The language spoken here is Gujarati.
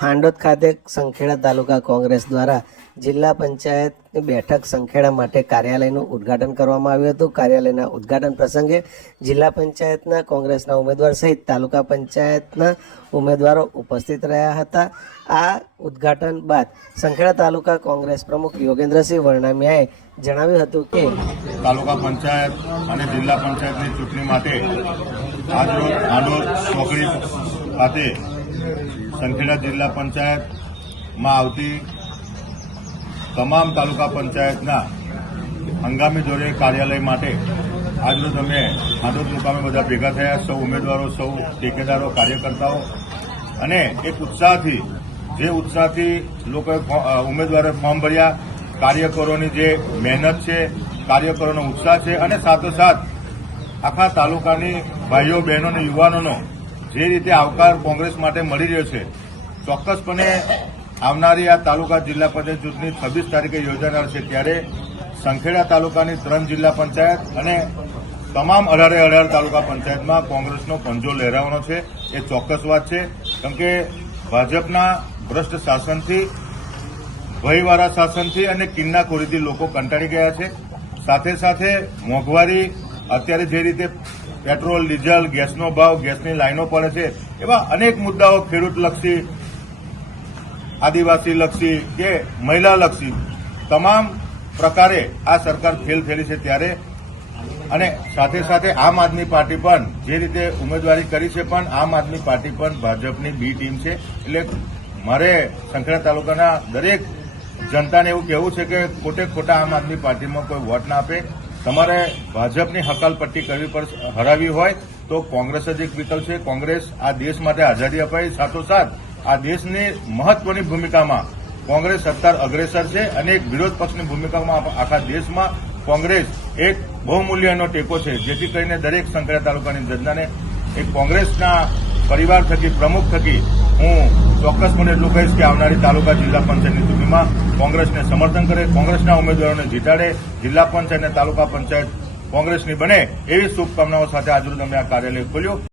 હાંડોદ ખાતે સંખેડા તાલુકા કોંગ્રેસ દ્વારા જિલ્લા પંચાયતની બેઠક સંખેડા માટે કાર્યાલયનું ઉદ્ઘાટન કરવામાં આવ્યું હતું। કાર્યાલયના ઉદ્ઘાટન પ્રસંગે જિલ્લા પંચાયતના કોંગ્રેસના ઉમેદવાર સહિત તાલુકા પંચાયતના ઉમેદવારો ઉપસ્થિત રહ્યા હતા। આ ઉદ્ઘાટન બાદ સંખેડા તાલુકા કોંગ્રેસ પ્રમુખ યોગેન્દ્રસિંહ વર્ણામિયાએ જણાવ્યું હતું કે તાલુકા પંચાયત અને જિલ્લા પંચાયતની ચૂંટણી માટે આજરોજ હાંડોદ ચોકડી ખાતે સંખેડા જિલ્લા પંચાયતમાં આવતી તમામ તાલુકા પંચાયતના હંગામી ધોરણે કાર્યાલય માટે આજરોજ અમે હાંડોદ મુકામે બધા ભેગા થયા। સૌ ઉમેદવારો, સૌ ઠેકેદારો, કાર્યકર્તાઓ અને એક ઉત્સાહથી લોકોએ ઉમેદવારોએ ફોર્મ ભર્યા। કાર્યકરોની જે મહેનત છે, કાર્યકરોનો ઉત્સાહ છે અને સાથોસાથ આખા તાલુકાની ભાઈઓ, બહેનો અને યુવાનોનો જે રીતે આવકાર કોંગ્રેસ માટે મળી રહ્યો છે, ચોક્કસપણે આવનારી આ તાલુકા જિલ્લા પંચાયત ચૂંટણી 26 તારીખે યોજાનાર છે। ત્યારે સંખેડા તાલુકાની 3 જિલ્લા પંચાયત અને તમામ 18 તાલુકા પંચાયતમાં કોંગ્રેસનો પંજો લહેરાવાનો છે, એ ચોક્કસ વાત છે। કેમ કે ભાજપના ભ્રષ્ટ શાસનથી, ભયવાળા શાસનથી અને કિન્નાખોરીથી લોકો કંટાળી ગયા છે। સાથે સાથે મોંઘવારી, અત્યારે જે રીતે પેટ્રોલ, ડીઝલ, ગેસનો ભાવ, ગેસની લાઈનો પડે છે, એવા અનેક મુદ્દાઓ ખેડૂતલક્ષી, આદિવાસીલક્ષી કે મહિલાલક્ષી તમામ પ્રકારે આ સરકાર ફેલ થયેલી છે। ત્યારે અને સાથે સાથે આમ આદમી પાર્ટી પણ જે રીતે ઉમેદવારી કરી છે, પણ આમ આદમી પાર્ટી પણ ભાજપની બી ટીમ છે। એટલે મારે સંખેડા તાલુકાના દરેક જનતાને એવું કહેવું છે કે ખોટે ખોટા આમ આદમી પાર્ટીમાં કોઈ વોટ ના આપે। તમારે ભાજપની હકાલપટ્ટી કરવી પડશે, હરાવી હોય તો કોંગ્રેસ જ એક વિકલ્પ છે। કોંગ્રેસ આ દેશ માટે આઝાદી અપાઈ, સાથોસાથ આ દેશની મહત્વની ભૂમિકામાં કોંગ્રેસ અત્યારે અગ્રેસર છે અને એક વિરોધ પક્ષની ભૂમિકામાં આખા દેશમાં કોંગ્રેસ એક બહુમૂલ્યનો ટેકો છે, જેથી કરીને દરેક સંખેડા તાલુકાની જનતાને એક કોંગ્રેસના પરિવાર થકી, પ્રમુખ થકી હું ચોક્કસપણે એટલું કહીશ કે આવનારી તાલુકા જિલ્લા પંચાયતની ચૂંટણીમાં કોંગ્રેસને સમર્થન કરે, કોંગ્રેસના ઉમેદવારોને જીતાડે, જિલ્લા પંચાયત અને તાલુકા પંચાયત કોંગ્રેસની બને એવી શુભકામનાઓ સાથે આજરોજ અમે આ કાર્યાલય ખોલ્યું।